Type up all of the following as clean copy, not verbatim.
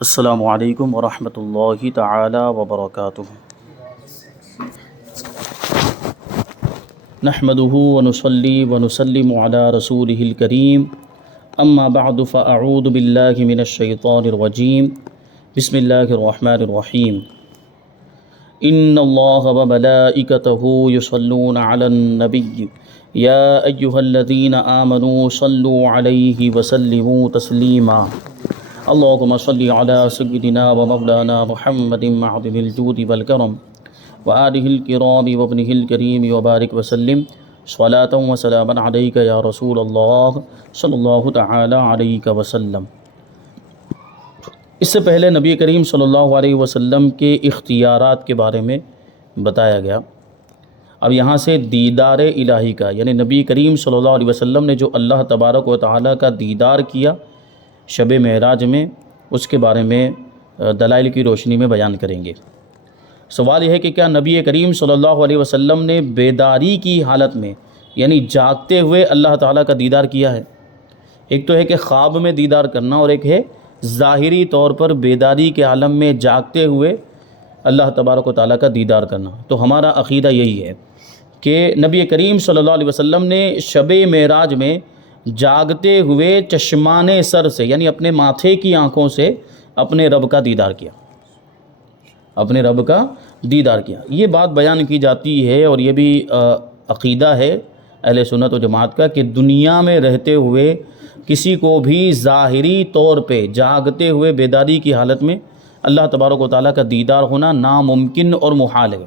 السلام علیکم ورحمۃ اللہ تعالی وبرکاتہ۔ نحمده ونصلی ونسلم علی رسولہ الکریم، اما بعد فاعوذ باللہ من الشیطان الرجیم، بسم اللہ الرحمن الرحیم۔ ان اللہ وملائکتہ یصلون علی النبی یا ایہا الذین آمنوا صلوا علیہ وسلموا تسلیما۔ اللہم صلی علی سیدنا و مولانا محمد معدن الجود والکرم وآلہ الکرام وابنہ الکریم وبارک وسلم صلاۃ و سلاما علیک یا رسول اللہ صلی اللہ تعالی علیہ وسلم۔ اس سے پہلے نبی کریم صلی اللہ علیہ وسلم کے اختیارات کے بارے میں بتایا گیا۔ اب یہاں سے دیدار الہی کا، یعنی نبی کریم صلی اللہ علیہ وسلم نے جو اللہ تبارک و تعالی کا دیدار کیا شب معراج میں، اس کے بارے میں دلائل کی روشنی میں بیان کریں گے۔ سوال یہ ہے کہ کیا نبی کریم صلی اللہ علیہ وسلم نے بیداری کی حالت میں، یعنی جاگتے ہوئے اللہ تعالیٰ کا دیدار کیا ہے؟ ایک تو ہے کہ خواب میں دیدار کرنا، اور ایک ہے ظاہری طور پر بیداری کے عالم میں جاگتے ہوئے اللہ تبارک و تعالیٰ کا دیدار کرنا۔ تو ہمارا عقیدہ یہی ہے کہ نبی کریم صلی اللہ علیہ وسلم نے شب معراج میں جاگتے ہوئے چشمان سر سے، یعنی اپنے ماتھے کی آنکھوں سے اپنے رب کا دیدار کیا، اپنے رب کا دیدار کیا۔ یہ بات بیان کی جاتی ہے، اور یہ بھی عقیدہ ہے اہل سنت و جماعت کا، کہ دنیا میں رہتے ہوئے کسی کو بھی ظاہری طور پہ جاگتے ہوئے بیداری کی حالت میں اللہ تبارک و تعالیٰ کا دیدار ہونا ناممکن اور محال ہے۔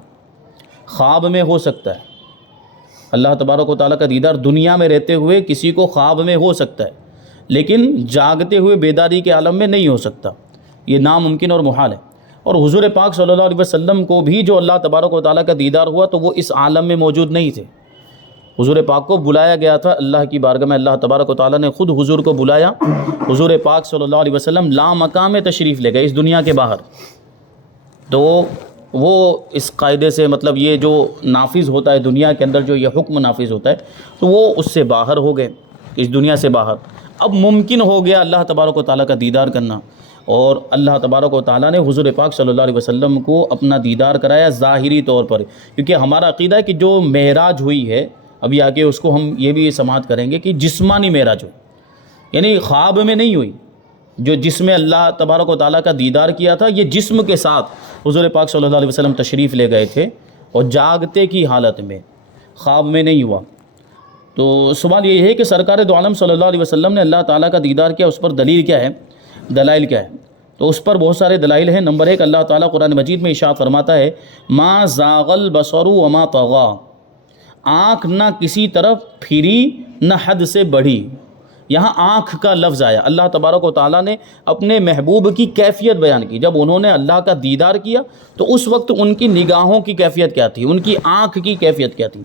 خواب میں ہو سکتا ہے، اللہ تبارک و تعالیٰ کا دیدار دنیا میں رہتے ہوئے کسی کو خواب میں ہو سکتا ہے، لیکن جاگتے ہوئے بیداری کے عالم میں نہیں ہو سکتا، یہ ناممکن اور محال ہے۔ اور حضور پاک صلی اللہ علیہ وسلم کو بھی جو اللہ تبارک و تعالیٰ کا دیدار ہوا تو وہ اس عالم میں موجود نہیں تھے۔ حضور پاک کو بلایا گیا تھا اللہ کی بارگاہ میں، اللہ تبارک و تعالیٰ نے خود حضور کو بلایا۔ حضور پاک صلی اللہ علیہ وسلم لامقام تشریف لے گئے اس دنیا کے باہر، تو وہ اس قاعدے سے، مطلب یہ جو نافذ ہوتا ہے دنیا کے اندر، جو یہ حکم نافذ ہوتا ہے، تو وہ اس سے باہر ہو گئے، اس دنیا سے باہر۔ اب ممکن ہو گیا اللہ تبارک و تعالیٰ کا دیدار کرنا، اور اللہ تبارک و تعالیٰ نے حضور پاک صلی اللہ علیہ وسلم کو اپنا دیدار کرایا ظاہری طور پر، کیونکہ ہمارا عقیدہ ہے کہ جو معراج ہوئی ہے، ابھی آگے اس کو ہم یہ بھی سماعت کریں گے، کہ جسمانی معراج ہوئی، یعنی خواب میں نہیں ہوئی۔ جو جسم میں اللہ تبارک و تعالیٰ کا دیدار کیا تھا، یہ جسم کے ساتھ حضور پاک صلی اللہ علیہ وسلم تشریف لے گئے تھے، اور جاگتے کی حالت میں، خواب میں نہیں ہوا۔ تو سوال یہ ہے کہ سرکار دو عالم صلی اللہ علیہ وسلم نے اللہ تعالیٰ کا دیدار کیا، اس پر دلیل کیا ہے، دلائل کیا ہے؟ تو اس پر بہت سارے دلائل ہیں۔ نمبر 1، اللہ تعالیٰ قرآن مجید میں ارشاد فرماتا ہے، ما زاغ البصر وما طغى، آنکھ نہ کسی طرف پھری نہ حد سے بڑھی۔ یہاں آنکھ کا لفظ آیا، اللہ تبارک و تعالیٰ نے اپنے محبوب کی کیفیت بیان کی۔ جب انہوں نے اللہ کا دیدار کیا تو اس وقت ان کی نگاہوں کی کیفیت کیا تھی، ان کی آنکھ کی کیفیت کیا تھی؟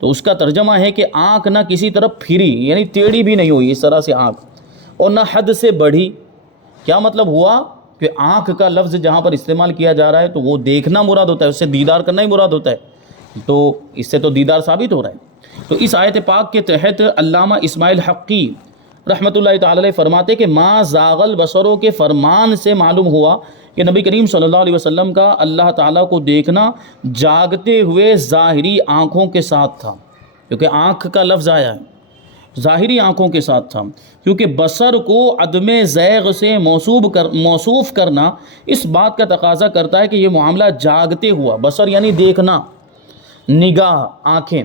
تو اس کا ترجمہ ہے کہ آنکھ نہ کسی طرف پھری، یعنی ٹیڑھی بھی نہیں ہوئی اس طرح سے آنکھ، اور نہ حد سے بڑھی۔ کیا مطلب ہوا کہ آنکھ کا لفظ جہاں پر استعمال کیا جا رہا ہے تو وہ دیکھنا مراد ہوتا ہے، اس سے دیدار کرنا ہی مراد ہوتا ہے، تو اس سے تو دیدار ثابت ہو رہا ہے۔ تو اس آیت پاک کے تحت علامہ اسماعیل حقی رحمۃ اللہ تعالی علیہ فرماتے کہ ما زاغ البصروں کے فرمان سے معلوم ہوا کہ نبی کریم صلی اللہ علیہ وسلم کا اللہ تعالیٰ کو دیکھنا جاگتے ہوئے ظاہری آنکھوں کے ساتھ تھا، کیونکہ آنکھ کا لفظ آیا ہے، ظاہری آنکھوں کے ساتھ تھا، کیونکہ بصر کو عدم زیغ سے موصوف کرنا اس بات کا تقاضا کرتا ہے کہ یہ معاملہ جاگتے ہوا۔ بصر یعنی دیکھنا، نگاہ، آنکھیں،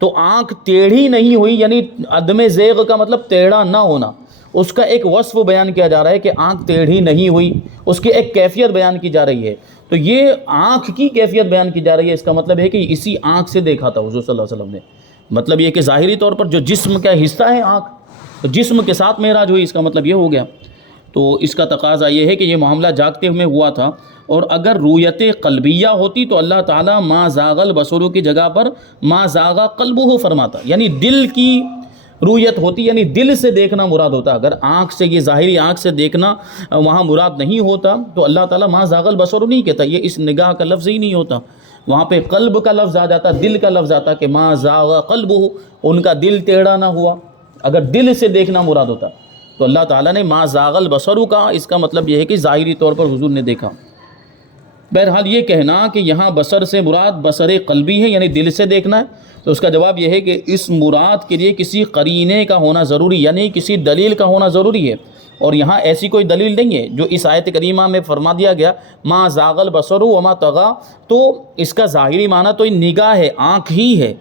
تو آنکھ ٹیڑھی نہیں ہوئی، یعنی عدم زیغ کا مطلب ٹیڑھا نہ ہونا، اس کا ایک وصف بیان کیا جا رہا ہے کہ آنکھ ٹیڑھی نہیں ہوئی، اس کی ایک کیفیت بیان کی جا رہی ہے۔ تو یہ آنکھ کی کیفیت بیان کی جا رہی ہے، اس کا مطلب ہے کہ اسی آنکھ سے دیکھا تھا حضور صلی اللہ علیہ وسلم نے۔ مطلب یہ کہ ظاہری طور پر جو جسم کا حصہ ہے آنکھ، تو جسم کے ساتھ معراج ہوئی، اس کا مطلب یہ ہو گیا۔ تو اس کا تقاضا یہ ہے کہ یہ معاملہ جاگتے ہوئے ہوا تھا، اور اگر رویت قلبیہ ہوتی تو اللہ تعالیٰ ما زاغ البصر کی جگہ پر ما زاغ قلبہ فرماتا، یعنی دل کی رویت ہوتی، یعنی دل سے دیکھنا مراد ہوتا۔ اگر آنکھ سے، یہ ظاہری آنکھ سے دیکھنا وہاں مراد نہیں ہوتا تو اللہ تعالیٰ ما زاغ البصر نہیں کہتا، یہ اس نگاہ کا لفظ ہی نہیں ہوتا، وہاں پہ قلب کا لفظ آ جاتا، دل کا لفظ آتا، کہ ما زاغ قلبہ، ان کا دل ٹیڑھا نہ ہوا۔ اگر دل سے دیکھنا مراد ہوتا تو اللہ تعالیٰ نے ما زاغ البصر کہا، اس کا مطلب یہ ہے کہ ظاہری طور پر حضور نے دیکھا۔ بہرحال یہ کہنا کہ یہاں بصر سے مراد بصر قلبی ہے، یعنی دل سے دیکھنا ہے، تو اس کا جواب یہ ہے کہ اس مراد کے لیے کسی قرینے کا ہونا ضروری، یعنی کسی دلیل کا ہونا ضروری ہے، اور یہاں ایسی کوئی دلیل نہیں ہے جو اس آیت کریمہ میں فرما دیا گیا ما زاغ البصر وما طغى، تو اس کا ظاہری معنی تو نگاہ ہے، آنکھ ہی ہے۔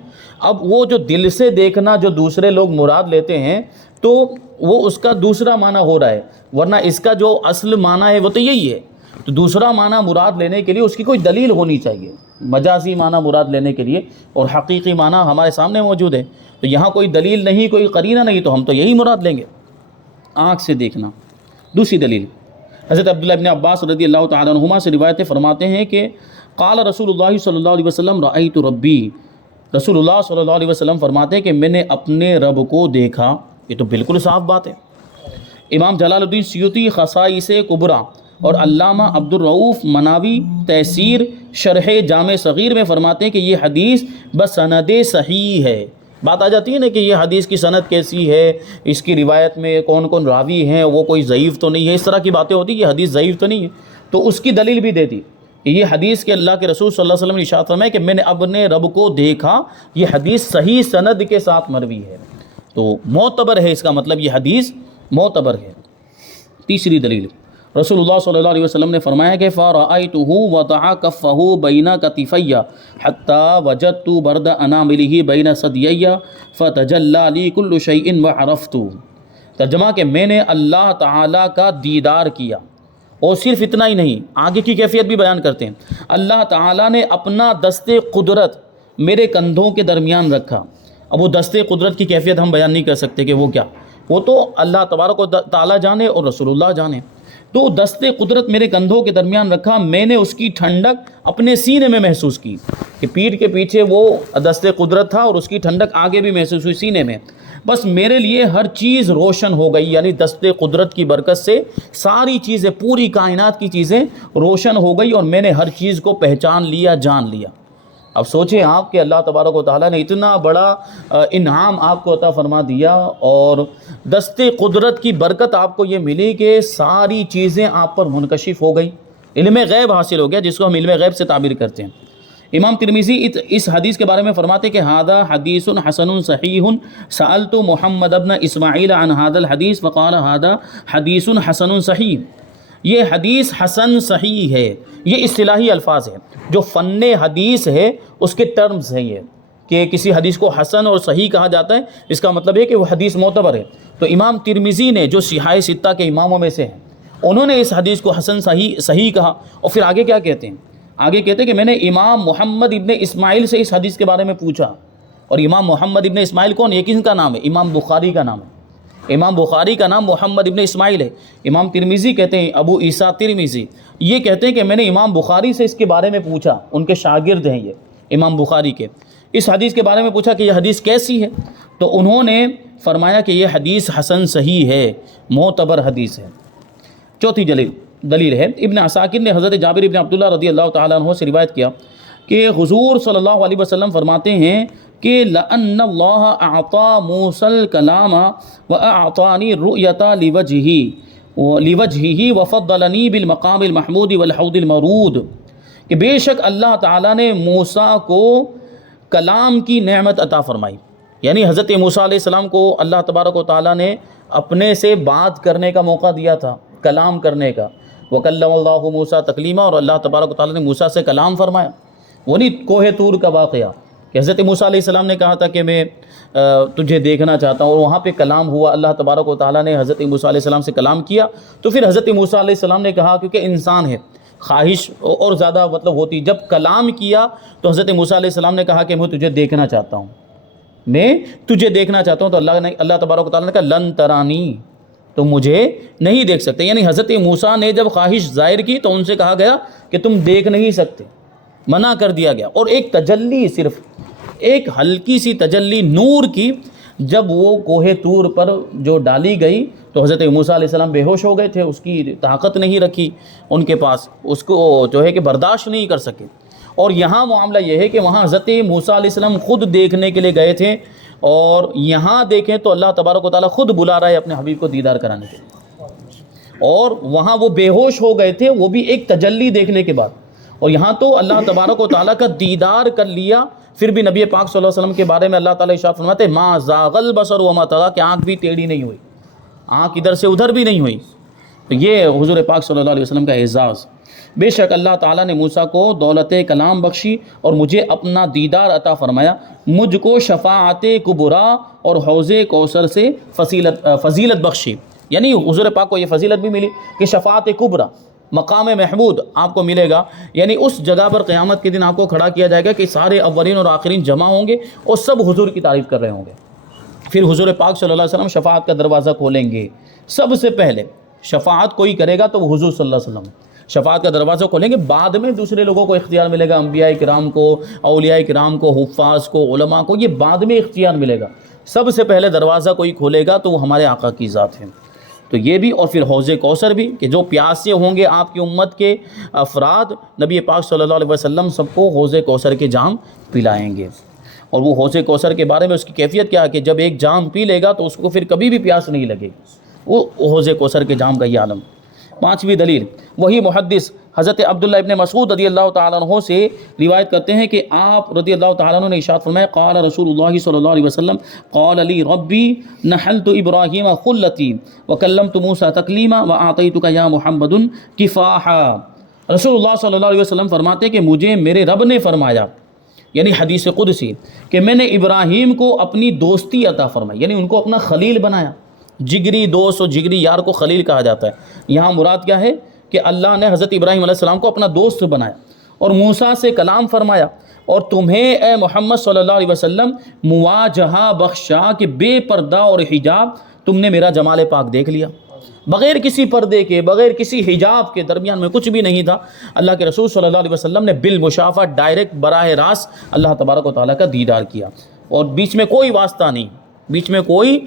اب وہ جو دل سے دیکھنا جو دوسرے لوگ مراد لیتے ہیں تو وہ اس کا دوسرا معنی ہو رہا ہے، ورنہ اس کا جو اصل معنی ہے وہ تو یہی ہے۔ تو دوسرا معنی مراد لینے کے لیے اس کی کوئی دلیل ہونی چاہیے، مجازی معنی مراد لینے کے لیے، اور حقیقی معنی ہمارے سامنے موجود ہے۔ تو یہاں کوئی دلیل نہیں، کوئی قرینہ نہیں، تو ہم تو یہی مراد لیں گے، آنکھ سے دیکھنا۔ دوسری دلیل حضرت عبداللہ ابن عباس رضی اللہ تعالیٰ عنہما سے روایتیں فرماتے ہیں کہ قال رسول اللہ صلی اللہ علیہ وسلم رأیت ربی، رسول اللہ صلی اللہ علیہ وسلم فرماتے ہیں کہ میں نے اپنے رب کو دیکھا۔ یہ تو بالکل صاف بات ہے۔ امام جلال الدین سیوطی خصائص کبریٰ اور علامہ عبد الرؤوف مناوی تیسیر شرح جامع صغیر میں فرماتے ہیں کہ یہ حدیث بسند صحیح ہے۔ بات آ جاتی ہے نا کہ یہ حدیث کی سند کیسی ہے، اس کی روایت میں کون کون راوی ہیں، وہ کوئی ضعیف تو نہیں ہے، اس طرح کی باتیں ہوتی ہیں، یہ حدیث ضعیف تو نہیں ہے، تو اس کی دلیل بھی دیتی کہ یہ حدیث کے اللہ کے رسول صلی اللہ علیہ وسلم نے ارشاد فرمایا کہ میں نے اپنے رب کو دیکھا، یہ حدیث صحیح سند کے ساتھ مروی ہے، تو معتبر ہے، اس کا مطلب یہ حدیث معتبر ہے۔ تیسری دلیل رسول اللہ صلی اللہ علیہ وسلم نے فرمایا کہ فَرَأَيْتُهُ وَضَعَ كَفَّهُ بَيْنَ كَتِفَيَّ حَتَّى وَجَدتُّ بَرْدَ أَنَامِلِهِ بَيْنَ ثَدْيَيَّ فَتَجَلَّى لِي كُلُّ شَيْءٍ وَعَرَفْتُ۔ ترجمہ کہ میں نے اللہ تعالیٰ کا دیدار کیا، اور صرف اتنا ہی نہیں، آگے کی کیفیت بھی بیان کرتے ہیں۔ اللہ تعالیٰ نے اپنا دست قدرت میرے کندھوں کے درمیان رکھا۔ اب وہ دست قدرت کی کیفیت ہم بیان نہیں کر سکتے کہ وہ کیا، وہ تو اللہ تبارک و تعالیٰ جانے اور رسول اللہ جانے۔ تو دست قدرت میرے کندھوں کے درمیان رکھا، میں نے اس کی ٹھنڈک اپنے سینے میں محسوس کی، کہ پیٹھ کے پیچھے وہ دست قدرت تھا اور اس کی ٹھنڈک آگے بھی محسوس ہوئی سینے میں۔ بس میرے لیے ہر چیز روشن ہو گئی، یعنی دست قدرت کی برکت سے ساری چیزیں، پوری کائنات کی چیزیں روشن ہو گئی، اور میں نے ہر چیز کو پہچان لیا، جان لیا۔ اب سوچیں آپ کہ اللہ تبارک و تعالیٰ نے اتنا بڑا انعام آپ کو عطا فرما دیا، اور دست قدرت کی برکت آپ کو یہ ملی کہ ساری چیزیں آپ پر منکشف ہو گئی، علم غیب حاصل ہو گیا، جس کو ہم علم غیب سے تعبیر کرتے ہیں۔ امام ترمذی اس حدیث کے بارے میں فرماتے کہ ھذا حدیث حسن صحیح سألت محمد بن اسماعیل عن ھذا الحدیث فقال ھذا حدیث حسن صحیح۔ یہ حدیث حسن صحیح ہے، یہ اصطلاحی الفاظ ہیں، جو فن حدیث ہے اس کے ٹرمز ہیں یہ، کہ کسی حدیث کو حسن اور صحیح کہا جاتا ہے، اس کا مطلب ہے کہ وہ حدیث معتبر ہے۔ تو امام ترمذی نے جو صحاح ستہ کے اماموں میں سے ہیں، انہوں نے اس حدیث کو حسن صحیح کہا، اور پھر آگے کیا کہتے ہیں؟ آگے کہتے ہیں کہ میں نے امام محمد ابن اسماعیل سے اس حدیث کے بارے میں پوچھا، اور امام محمد ابن اسماعیل کون؟ یہ کن کا نام ہے؟ امام بخاری کا نام ہے۔ امام بخاری کا نام محمد ابن اسماعیل ہے۔ امام ترمذی کہتے ہیں، ابو عیسیٰ ترمذی یہ کہتے ہیں کہ میں نے امام بخاری سے اس کے بارے میں پوچھا، ان کے شاگرد ہیں یہ امام بخاری کے، اس حدیث کے بارے میں پوچھا کہ یہ حدیث کیسی ہے، تو انہوں نے فرمایا کہ یہ حدیث حسن صحیح ہے، معتبر حدیث ہے۔ چوتھی دلیل ہے، ابن عساکر نے حضرت جابر ابن عبداللہ رضی اللہ تعالیٰ عنہ سے روایت کیا کہ حضور صلی اللہ علیہ وسلم فرماتے ہیں کہ لأن اللہ اعطا موسیٰ الکلام واعطانی الرؤیۃ لوجہہ وفضلنی بالمقام المحمود والحوض المورود، کہ بے شک اللہ تعالیٰ نے موسیٰ کو کلام کی نعمت عطا فرمائی، یعنی حضرت موسیٰ علیہ السلام کو اللہ تبارک و تعالیٰ نے اپنے سے بات کرنے کا موقع دیا تھا، کلام کرنے کا، وکلم اللہ موسیٰ تکلیما، اور اللہ تبارک و تعالیٰ نے موسیٰ سے کلام فرمایا۔ وہ نہیں کوہ طور کا واقعہ کہ حضرت موسیٰ علیہ السلام نے کہا تھا کہ میں تجھے دیکھنا چاہتا ہوں، اور وہاں پہ کلام ہوا، اللہ تبارک و تعالیٰ نے حضرت موسیٰ علیہ السلام سے کلام کیا، تو پھر حضرت موسیٰ علیہ السلام نے کہا، کیونکہ انسان ہے، خواہش اور زیادہ ہوتی، جب کلام کیا تو حضرت موسیٰ علیہ السلام نے کہا کہ میں تجھے دیکھنا چاہتا ہوں، میں تجھے دیکھنا چاہتا ہوں، تو اللہ تبارک و تعالیٰ نے کہا لن ترانی، تو مجھے نہیں دیکھ سکتے، یعنی حضرت موسیٰ نے جب خواہش ظاہر کی تو ان سے کہا گیا کہ تم دیکھ نہیں سکتے، منع کر دیا گیا۔ اور ایک تجلی، صرف ایک ہلکی سی تجلی نور کی جب وہ کوہ طور پر جو ڈالی گئی تو حضرت موسیٰ علیہ السلام بے ہوش ہو گئے تھے، اس کی طاقت نہیں رکھی ان کے پاس، اس کو جو ہے کہ برداشت نہیں کر سکے، اور یہاں معاملہ یہ ہے کہ وہاں حضرت موسیٰ علیہ السلام خود دیکھنے کے لیے گئے تھے، اور یہاں دیکھیں تو اللہ تبارک و تعالیٰ خود بلا رہا ہے اپنے حبیب کو دیدار کرانے کے لیے، اور وہاں وہ بے ہوش ہو گئے تھے، وہ بھی ایک تجلی دیکھنے کے بعد، اور یہاں تو اللہ تبارک و تعالیٰ کا دیدار کر لیا، پھر بھی نبی پاک صلی اللہ علیہ وسلم کے بارے میں اللہ تعالیٰ ارشاد فرماتے ہیں ما زاغ البصر وما طغى، کہ آنکھ بھی ٹیڑھی نہیں ہوئی، آنکھ ادھر سے ادھر بھی نہیں ہوئی۔ تو یہ حضور پاک صلی اللہ علیہ وسلم کا اعزاز۔ بے شک اللہ تعالیٰ نے موسیٰ کو دولت کلام بخشی اور مجھے اپنا دیدار عطا فرمایا، مجھ کو شفاعت کبریٰ اور حوض کوثر سے فضیلت بخشی، یعنی حضور پاک کو یہ فضیلت بھی ملی کہ شفاعت کبریٰ، مقام محمود آپ کو ملے گا، یعنی اس جگہ پر قیامت کے دن آپ کو کھڑا کیا جائے گا کہ سارے اولین اور آخرین جمع ہوں گے اور سب حضور کی تعریف کر رہے ہوں گے۔ پھر حضور پاک صلی اللہ علیہ وسلم شفاعت کا دروازہ کھولیں گے، سب سے پہلے شفاعت کوئی کرے گا تو وہ حضور صلی اللہ علیہ وسلم شفاعت کا دروازہ کھولیں گے، بعد میں دوسرے لوگوں کو اختیار ملے گا، انبیاء کرام کو، اولیاء کرام کو، حفاظ کو، علماء کو، یہ بعد میں اختیار ملے گا۔ سب سے پہلے دروازہ کوئی کھولے گا تو وہ ہمارے آقا کی ذات ہے۔ تو یہ بھی، اور پھر حوض کوثر بھی کہ جو پیاسے ہوں گے آپ کی امت کے افراد، نبی پاک صلی اللہ علیہ وسلم سب کو حوض کوثر کے جام پلائیں گے۔ اور وہ حوض کوثر کے بارے میں اس کی کیفیت کیا ہے کہ جب ایک جام پی لے گا تو اس کو پھر کبھی بھی پیاس نہیں لگے گی، وہ حوض کوثر کے جام کا یہ عالم۔ پانچویں دلیل، وہی محدث حضرت عبداللہ ابن مسعود رضی اللہ تعالیٰ عنہ سے روایت کرتے ہیں کہ آپ رضی اللہ تعالیٰ عنہ نے ارشاد فرمایا قال رسول اللہ صلی اللہ علیہ وسلم قال لی ربی نحلت ابراہیم خلتی وکلمت موسیٰ تکلیما واعطیتک یا محمد کفاحا۔ رسول اللہ صلی اللہ علیہ وسلم فرماتے ہیں کہ مجھے میرے رب نے فرمایا، یعنی حدیث قدسی، کہ میں نے ابراہیم کو اپنی دوستی عطا فرمائی، یعنی ان کو اپنا خلیل بنایا۔ جگری دوست اور جگری یار کو خلیل کہا جاتا ہے۔ یہاں مراد کیا ہے کہ اللہ نے حضرت ابراہیم علیہ السلام کو اپنا دوست بنایا اور موسیٰ سے کلام فرمایا، اور تمہیں اے محمد صلی اللہ علیہ وسلم مواجہہ بخشا کہ بے پردہ اور حجاب تم نے میرا جمال پاک دیکھ لیا، بغیر کسی پردے کے، بغیر کسی حجاب کے، درمیان میں کچھ بھی نہیں تھا۔ اللہ کے رسول صلی اللہ علیہ وسلم نے بالمشافہ ڈائریکٹ براہ راست اللہ تبارک و تعالیٰ کا دیدار کیا، اور بیچ میں کوئی واسطہ نہیں، بیچ میں کوئی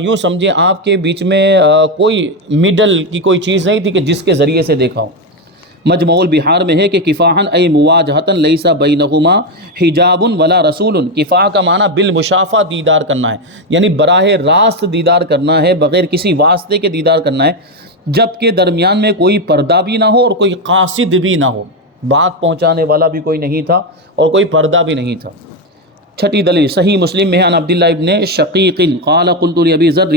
یوں سمجھیں آپ کے بیچ میں کوئی مڈل کی کوئی چیز نہیں تھی کہ جس کے ذریعے سے دیکھا ہو۔ مجموع البحار میں ہے کہ کفاحن ای مواجہتن لیسا بینہما حجاب ولا رسول۔ کفاح کا معنی بالمشافہ دیدار کرنا ہے، یعنی براہ راست دیدار کرنا ہے، بغیر کسی واسطے کے دیدار کرنا ہے، جبکہ درمیان میں کوئی پردہ بھی نہ ہو اور کوئی قاصد بھی نہ ہو، بات پہنچانے والا بھی کوئی نہیں تھا اور کوئی پردہ بھی نہیں تھا۔ چھٹی دلیل، صحیح مسلم میں ہے عن عبداللہ ابن شقیق قال قلت لأبی ذر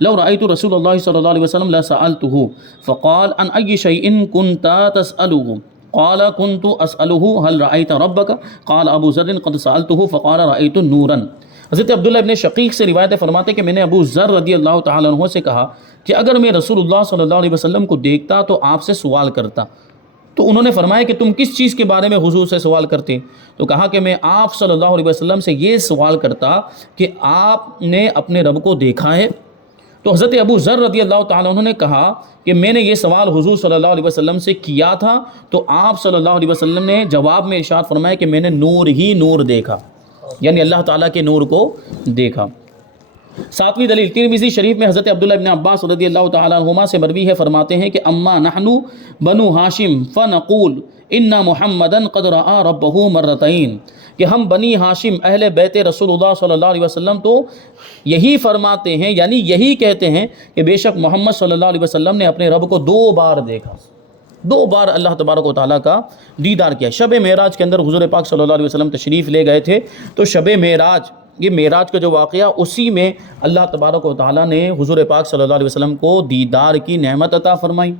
لو رأيت رسول الله صلى الله عليه وسلم لسألته فقال عن أي شيء كنت تسأله قال كنت أسأله هل رأيت ربك قال أبو ذر قد سألته فقال رأيت نورا۔ حضرت عبداللہ ابن شقیق سے روایت فرماتے کہ میں نے ابو ذر رضی اللہ تعالیٰ عنہ سے کہا کہ اگر میں رسول اللہ صلی اللہ علیہ وسلم کو دیکھتا تو آپ سے سوال کرتا، تو انہوں نے فرمایا کہ تم کس چیز کے بارے میں حضور سے سوال کرتے؟ تو کہا کہ میں آپ صلی اللہ علیہ وسلم سے یہ سوال کرتا کہ آپ نے اپنے رب کو دیکھا ہے؟ تو حضرت ابو ذر رضی اللہ تعالیٰ عنہ نے کہا کہ میں نے یہ سوال حضور صلی اللہ علیہ وسلم سے کیا تھا، تو آپ صلی اللہ علیہ وسلم نے جواب میں ارشاد فرمایا کہ میں نے نور ہی نور دیکھا، یعنی اللہ تعالیٰ کے نور کو دیکھا۔ ساتویں دلیل، ترمذی شریف میں حضرت عبداللہ ابن عباس رضی اللہ تعالیٰ عنہما سے مروی ہے، فرماتے ہیں کہ اما نحن بنو ہاشم فنقول ان محمدا قد رأى ربہ مرتين، کہ ہم بنی ہاشم اہل بیت رسول اللہ صلی اللہ علیہ وسلم تو یہی فرماتے ہیں، یعنی یہی کہتے ہیں کہ بے شک محمد صلی اللہ علیہ وسلم نے اپنے رب کو 2 بار دیکھا، 2 بار اللہ تبارک و تعالیٰ کا دیدار کیا۔ شب معراج کے اندر حضور پاک صلی اللہ علیہ وسلم تشریف لے گئے تھے، تو شب معراج، یہ معراج کا جو واقعہ، اسی میں اللہ تبارک و تعالیٰ نے حضور پاک صلی اللہ علیہ وسلم کو دیدار کی نعمت عطا فرمائی۔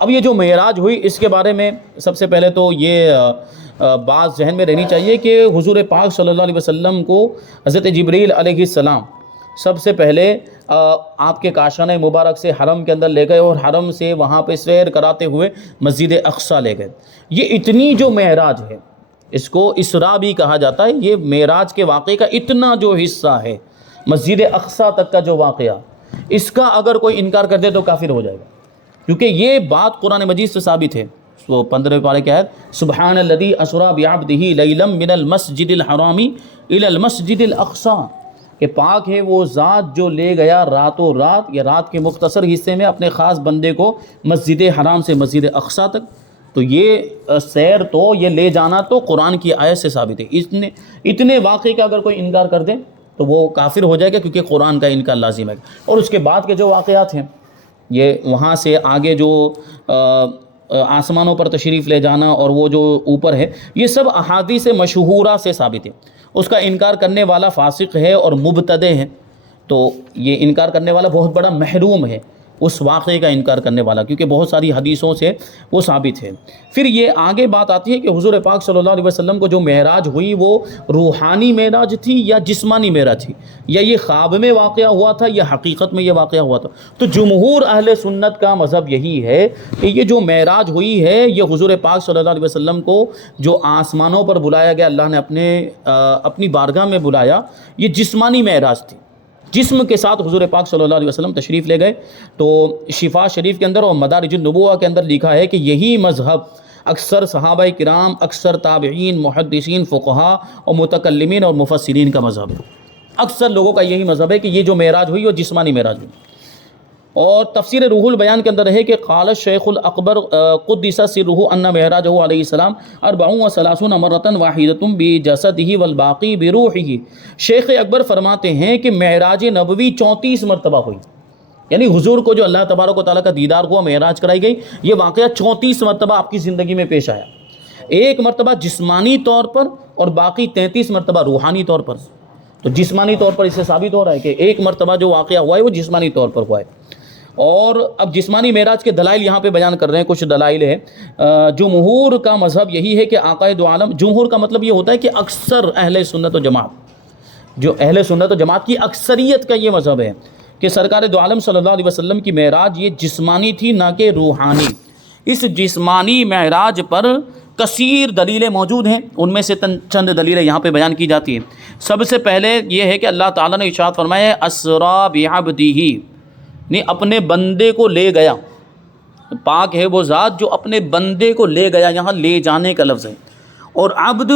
اب یہ جو معراج ہوئی، اس کے بارے میں سب سے پہلے تو یہ بات ذہن میں رہنی چاہیے کہ حضور پاک صلی اللہ علیہ وسلم کو حضرت جبریل علیہ السلام سب سے پہلے آپ کے کاشانہ مبارک سے حرم کے اندر لے گئے، اور حرم سے وہاں پہ سیر کراتے ہوئے مسجد اقصیٰ لے گئے۔ یہ اتنی جو معراج ہے، اس کو اسراء بھی کہا جاتا ہے، یہ معراج کے واقعے کا اتنا جو حصہ ہے، مسجد اقصیٰ تک کا جو واقعہ، اس کا اگر کوئی انکار کر دے تو کافر ہو جائے گا، کیونکہ یہ بات قرآن مجید سے ثابت ہے۔ 15 پارے کیا ہے؟ سبحان الذی اسریٰ بعبدہ لیلا من المسجد الحرام الی المسجد الاقصیٰ، کہ پاک ہے وہ ذات جو لے گیا راتوں رات یا رات کے مختصر حصے میں اپنے خاص بندے کو مسجد حرام سے مسجد اقصیٰ تک۔ تو یہ سیر تو یہ لے جانا تو قرآن کی آیت سے ثابت ہے۔ اتنے واقعے کا اگر کوئی انکار کر دے تو وہ کافر ہو جائے گا، کیونکہ قرآن کا انکار لازم ہے۔ اور اس کے بعد کے جو واقعات ہیں، یہ وہاں سے آگے جو آسمانوں پر تشریف لے جانا اور وہ جو اوپر ہے، یہ سب احادیث مشہورہ سے ثابت ہے۔ اس کا انکار کرنے والا فاسق ہے اور مبتدع ہے، تو یہ انکار کرنے والا بہت بڑا محروم ہے، اس واقعے کا انکار کرنے والا، کیونکہ بہت ساری حدیثوں سے وہ ثابت ہے۔ پھر یہ آگے بات آتی ہے کہ حضور پاک صلی اللہ علیہ وسلم کو جو معراج ہوئی وہ روحانی معراج تھی یا جسمانی معراج تھی، یا یہ خواب میں واقعہ ہوا تھا یا حقیقت میں یہ واقعہ ہوا تھا؟ تو جمہور اہل سنت کا مذہب یہی ہے کہ یہ جو معراج ہوئی ہے یہ حضور پاک صلی اللہ علیہ وسلم کو جو آسمانوں پر بلایا گیا، اللہ نے اپنی بارگاہ میں بلایا، یہ جسمانی معراج تھی، جسم کے ساتھ حضور پاک صلی اللہ علیہ وسلم تشریف لے گئے۔ تو شفا شریف کے اندر اور مدارج النبوہ کے اندر لکھا ہے کہ یہی مذہب اکثر صحابہ کرام، اکثر تابعین، محدثین، فقہا اور متکلمین اور مفسرین کا مذہب ہے۔ اکثر لوگوں کا یہی مذہب ہے کہ یہ جو معراج ہوئی وہ جسمانی معراج ہوئی۔ اور تفسیر روح البیان کے اندر ہے کہ قال الشیخ الاکبر قدس سرہ ان معراجہ علیہ السلام 34 مرۃ واحدۃ بجسدہ والباقی بروحہ۔ شیخ اکبر فرماتے ہیں کہ معراج نبوی 34 مرتبہ ہوئی، یعنی حضور کو جو اللہ تبارک و تعالیٰ کا دیدار ہوا، معراج کرائی گئی، یہ واقعہ 34 مرتبہ آپ کی زندگی میں پیش آیا، ایک مرتبہ جسمانی طور پر اور باقی 33 مرتبہ روحانی طور پر۔ تو جسمانی طور پر اس سے ثابت ہو رہا ہے کہ ایک مرتبہ جو واقعہ ہوا ہے وہ جسمانی طور پر ہوا ہے۔ اور اب جسمانی معراج کے دلائل یہاں پہ بیان کر رہے ہیں، کچھ دلائل ہے۔ جمہور کا مذہب یہی ہے کہ آقائے دو عالم، جمہور کا مطلب یہ ہوتا ہے کہ اکثر اہل سنت و جماعت، جو اہل سنت و جماعت کی اکثریت کا یہ مذہب ہے کہ سرکار دو عالم صلی اللہ علیہ وسلم کی معراج یہ جسمانی تھی، نہ کہ روحانی۔ اس جسمانی معراج پر کثیر دلیلیں موجود ہیں، ان میں سے چند دلیلیں یہاں پہ بیان کی جاتی ہیں۔ سب سے پہلے یہ ہے کہ اللہ تعالیٰ نے ارشاد فرمایا ہے اسریٰ بعبدہ، نہیں اپنے بندے کو لے گیا، پاک ہے وہ ذات جو اپنے بندے کو لے گیا، یہاں لے جانے کا لفظ ہے۔ اور عبد،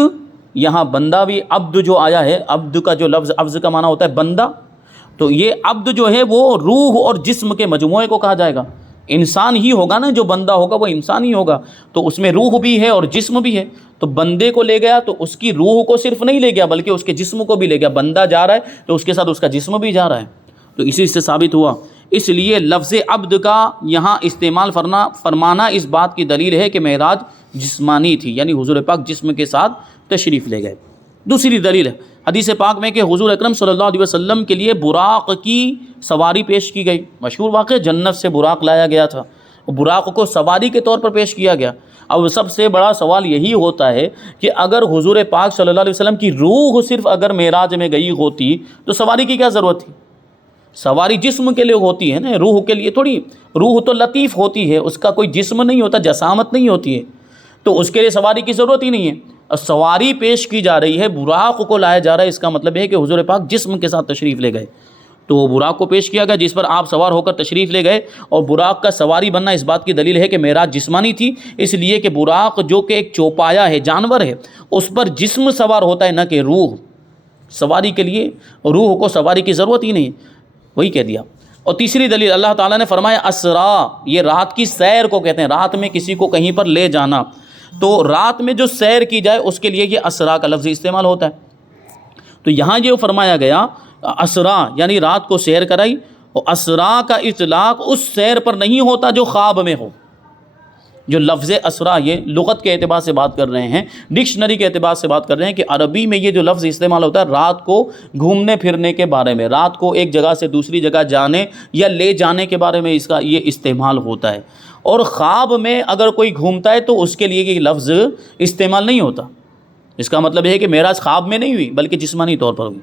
یہاں بندہ بھی، عبد جو آیا ہے، عبد کا جو لفظ، عبد کا معنی ہوتا ہے بندہ، تو یہ عبد جو ہے وہ روح اور جسم کے مجموعے کو کہا جائے گا۔ انسان ہی ہوگا نا، جو بندہ ہوگا وہ انسان ہی ہوگا، تو اس میں روح بھی ہے اور جسم بھی ہے۔ تو بندے کو لے گیا تو اس کی روح کو صرف نہیں لے گیا بلکہ اس کے جسم کو بھی لے گیا۔ بندہ جا رہا ہے تو اس کے ساتھ اس کا جسم بھی جا رہا ہے، تو اسی سے ثابت ہوا۔ اس لیے لفظ عبد کا یہاں استعمال فرمانا اس بات کی دلیل ہے کہ معراج جسمانی تھی، یعنی حضور پاک جسم کے ساتھ تشریف لے گئے۔ دوسری دلیل ہے حدیث پاک میں کہ حضور اکرم صلی اللہ علیہ وسلم کے لیے براق کی سواری پیش کی گئی۔ مشہور واقعہ، جنت سے براق لایا گیا تھا، براق کو سواری کے طور پر پیش کیا گیا۔ اب سب سے بڑا سوال یہی ہوتا ہے کہ اگر حضور پاک صلی اللہ علیہ وسلم کی روح صرف اگر معراج میں گئی ہوتی تو سواری کی کیا ضرورت تھی؟ سواری جسم کے لیے ہوتی ہے نا، روح کے لیے تھوڑی۔ روح تو لطیف ہوتی ہے، اس کا کوئی جسم نہیں ہوتا، جسامت نہیں ہوتی ہے، تو اس کے لیے سواری کی ضرورت ہی نہیں ہے۔ سواری پیش کی جا رہی ہے، براق کو لایا جا رہا ہے، اس کا مطلب ہے کہ حضور پاک جسم کے ساتھ تشریف لے گئے۔ تو براق کو پیش کیا گیا جس پر آپ سوار ہو کر تشریف لے گئے، اور براق کا سواری بننا اس بات کی دلیل ہے کہ معراج جسمانی تھی، اس لیے کہ براق جو کہ ایک چوپایا ہے، جانور ہے، اس پر جسم سوار ہوتا ہے نہ کہ روح۔ سواری کے لیے روح کو سواری کی ضرورت ہی نہیں، وہی کہہ دیا۔ اور تیسری دلیل اللہ تعالیٰ نے فرمایا اسریٰ، یہ رات کی سیر کو کہتے ہیں، رات میں کسی کو کہیں پر لے جانا، تو رات میں جو سیر کی جائے اس کے لیے یہ اسریٰ کا لفظ استعمال ہوتا ہے۔ تو یہاں جو فرمایا گیا اسریٰ یعنی رات کو سیر کرائی، اور اسریٰ کا اطلاق اس سیر پر نہیں ہوتا جو خواب میں ہو۔ جو لفظ اسریٰ، یہ لغت کے اعتبار سے بات کر رہے ہیں، ڈکشنری کے اعتبار سے بات کر رہے ہیں کہ عربی میں یہ جو لفظ استعمال ہوتا ہے رات کو گھومنے پھرنے کے بارے میں، رات کو ایک جگہ سے دوسری جگہ جانے یا لے جانے کے بارے میں اس کا یہ استعمال ہوتا ہے۔ اور خواب میں اگر کوئی گھومتا ہے تو اس کے لیے یہ لفظ استعمال نہیں ہوتا۔ اس کا مطلب ہے کہ معراج خواب میں نہیں ہوئی بلکہ جسمانی طور پر ہوئی۔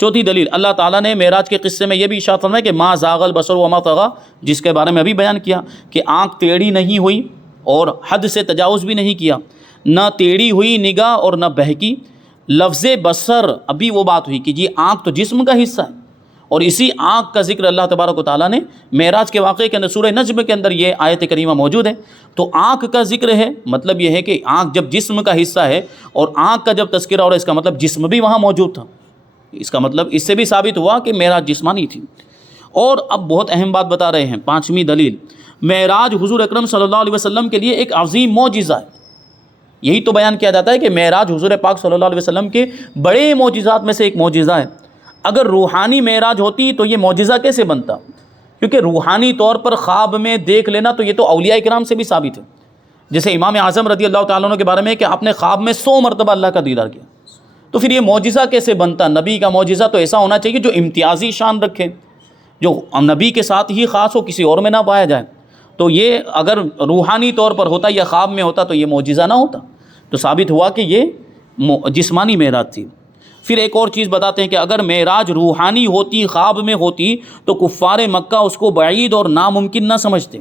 چوتھی دلیل، اللہ تعالیٰ نے معراج کے قصے میں یہ بھی ارشاد فرمایا کہ ما زاغ البصر وما طغیٰ، جس کے بارے میں ابھی بیان کیا کہ آنکھ ٹیڑھی نہیں ہوئی اور حد سے تجاوز بھی نہیں کیا، نہ ٹیڑھی ہوئی نگاہ اور نہ بہکی۔ لفظ بصر، ابھی وہ بات ہوئی کہ یہ آنکھ تو جسم کا حصہ ہے، اور اسی آنکھ کا ذکر اللہ تبارک و تعالیٰ نے معراج کے واقعے کے اندر سورہ نجم کے اندر یہ آیت کریمہ موجود ہے۔ تو آنکھ کا ذکر ہے، مطلب یہ ہے کہ آنکھ جب جسم کا حصہ ہے اور آنکھ کا جب تذکرہ ہو رہا ہے، اس کا مطلب جسم بھی وہاں موجود تھا۔ اس کا مطلب اس سے بھی ثابت ہوا کہ معراج جسمانی تھی۔ اور اب بہت اہم بات بتا رہے ہیں، پانچویں دلیل، معراج حضور اکرم صلی اللہ علیہ وسلم کے لیے ایک عظیم معجزہ ہے. یہی تو بیان کیا جاتا ہے کہ معراج حضور پاک صلی اللہ علیہ وسلم کے بڑے معجزات میں سے ایک معجزہ ہے. اگر روحانی معراج ہوتی تو یہ معجزہ کیسے بنتا؟ کیونکہ روحانی طور پر خواب میں دیکھ لینا تو یہ تو اولیاء کرام سے بھی ثابت ہے. جیسے امام اعظم رضی اللہ تعالیٰ عنہ کے بارے میں کہ آپ نے خواب میں 100 مرتبہ اللہ کا دیدار کیا. تو پھر یہ معجزہ کیسے بنتا؟ نبی کا معجزہ تو ایسا ہونا چاہیے جو امتیازی شان رکھے، جو نبی کے ساتھ ہی خاص ہو، کسی اور میں نہ پایا جائے. تو یہ اگر روحانی طور پر ہوتا یا خواب میں ہوتا تو یہ معجزہ نہ ہوتا. تو ثابت ہوا کہ یہ جسمانی معراج تھی. پھر ایک اور چیز بتاتے ہیں کہ اگر معراج روحانی ہوتی، خواب میں ہوتی، تو کفار مکہ اس کو بعید اور ناممکن نہ سمجھتے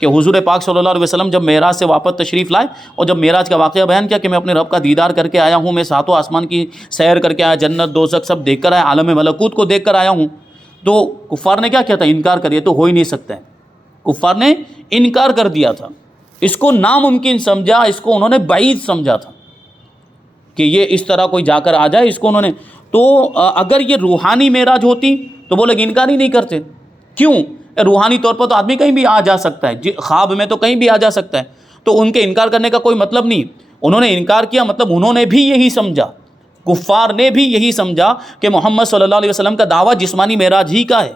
کہ حضور پاک صلی اللہ علیہ وسلم جب معراج سے واپس تشریف لائے اور جب معراج کا واقعہ بیان کیا کہ میں اپنے رب کا دیدار کر کے آیا ہوں، میں ساتوں آسمان کی سیر کر کے آیا، جنت دوزخ سب دیکھ کر آیا، عالم ملکوت کو دیکھ کر آیا ہوں. تو کفار نے کیا کیا تھا؟ انکار کر، یہ تو ہو ہی نہیں سکتا ہے. کفار نے انکار کر دیا تھا، اس کو ناممکن سمجھا، اس کو انہوں نے بعید سمجھا تھا کہ یہ اس طرح کوئی جا کر آ جائے. اس کو انہوں نے تو اگر یہ روحانی معراج ہوتی تو وہ لوگ انکار ہی نہیں کرتے. کیوں؟ روحانی طور پر تو آدمی کہیں بھی آ جا سکتا ہے، خواب میں تو کہیں بھی آ جا سکتا ہے. تو ان کے انکار کرنے کا کوئی مطلب نہیں. انہوں نے انکار کیا مطلب انہوں نے بھی یہی سمجھا، کفار نے بھی یہی سمجھا کہ محمد صلی اللہ علیہ وسلم کا دعویٰ جسمانی معراج ہی کا ہے،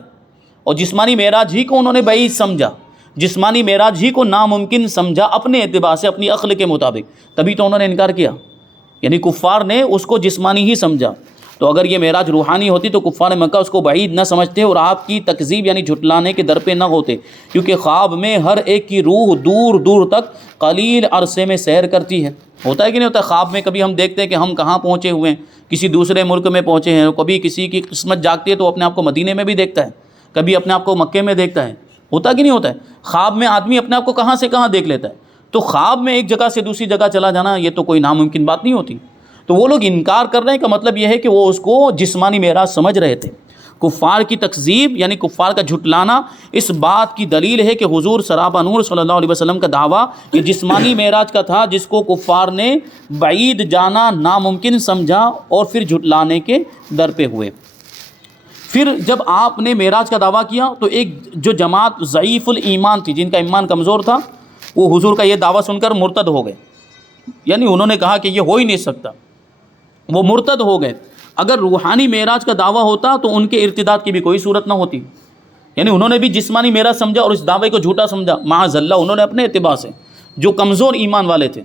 اور جسمانی معراج ہی کو انہوں نے بعید سمجھا، جسمانی معراج ہی کو ناممکن سمجھا اپنے اعتبار سے، اپنی عقل کے مطابق. تبھی تو انہوں نے انکار کیا، یعنی کفار نے اس کو جسمانی ہی سمجھا. تو اگر یہ معراج روحانی ہوتی تو کفار مکہ اس کو بعید نہ سمجھتے اور آپ کی تکذیب یعنی جھٹلانے کے در پہ نہ ہوتے. کیونکہ خواب میں ہر ایک کی روح دور دور تک قلیل عرصے میں سیر کرتی ہے. ہوتا ہے کہ نہیں ہوتا؟ خواب میں کبھی ہم دیکھتے ہیں کہ ہم کہاں پہنچے ہوئے ہیں، کسی دوسرے ملک میں پہنچے ہیں. کبھی کسی کی قسمت جاگتی ہے تو اپنے آپ کو مدینے میں بھی دیکھتا ہے، کبھی اپنے آپ کو مکے میں دیکھتا ہے. ہوتا کہ نہیں ہوتا ہے؟ خواب میں آدمی اپنے آپ کو کہاں سے کہاں دیکھ لیتا ہے. تو خواب میں ایک جگہ سے دوسری جگہ چلا جانا یہ تو کوئی ناممکن بات نہیں ہوتی. تو وہ لوگ انکار کر رہے ہیں کا مطلب یہ ہے کہ وہ اس کو جسمانی معراج سمجھ رہے تھے. کفار کی تکذیب یعنی کفار کا جھٹلانا اس بات کی دلیل ہے کہ حضور سراپا نور صلی اللہ علیہ وسلم کا دعویٰ یہ جسمانی معراج کا تھا، جس کو کفار نے بعید جانا، ناممکن سمجھا اور پھر جھٹلانے کے در پہ ہوئے. پھر جب آپ نے معراج کا دعویٰ کیا تو ایک جو جماعت ضعیف الایمان تھی، جن کا ایمان کمزور تھا، وہ حضور کا یہ دعویٰ سن کر مرتد ہو گئے. یعنی انہوں نے کہا کہ یہ ہو ہی نہیں سکتا، وہ مرتد ہو گئے. اگر روحانی معراج کا دعویٰ ہوتا تو ان کے ارتداد کی بھی کوئی صورت نہ ہوتی. یعنی انہوں نے بھی جسمانی معراج سمجھا اور اس دعوے کو جھوٹا سمجھا معاذ اللہ. انہوں نے اپنے اعتبار سے جو کمزور ایمان والے تھے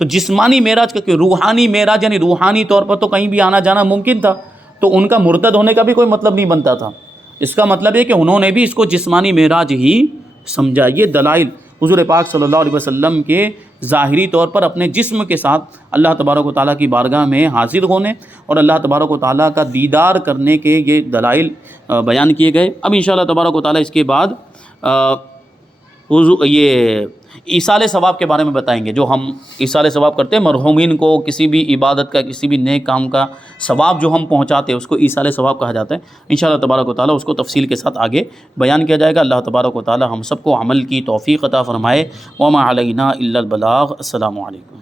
تو جسمانی معراج کا کہ روحانی معراج یعنی روحانی طور پر تو کہیں بھی آنا جانا ممکن تھا، تو ان کا مرتد ہونے کا بھی کوئی مطلب نہیں بنتا تھا. اس کا مطلب ہے کہ انہوں نے بھی اس کو جسمانی معراج ہی سمجھا. یہ دلائل حضور پاک صلی اللہ علیہ وسلم کے ظاہری طور پر اپنے جسم کے ساتھ اللہ تبارک و تعالیٰ کی بارگاہ میں حاضر ہونے اور اللہ تبارک و تعالیٰ کا دیدار کرنے کے یہ دلائل بیان کیے گئے. اب انشاءاللہ تبارک و تعالیٰ اس کے بعد یہ ایصال ثواب کے بارے میں بتائیں گے. جو ہم ایصال ثواب کرتے ہیں، مرحومین کو کسی بھی عبادت کا، کسی بھی نیک کام کا ثواب جو ہم پہنچاتے ہیں اس کو ایصال ثواب کہا جاتا ہے. انشاءاللہ تبارک و تعالیٰ اس کو تفصیل کے ساتھ آگے بیان کیا جائے گا. اللہ تبارک و تعالیٰ ہم سب کو عمل کی توفیق عطا فرمائے. وما علینا الا البلاغ. السلام علیکم.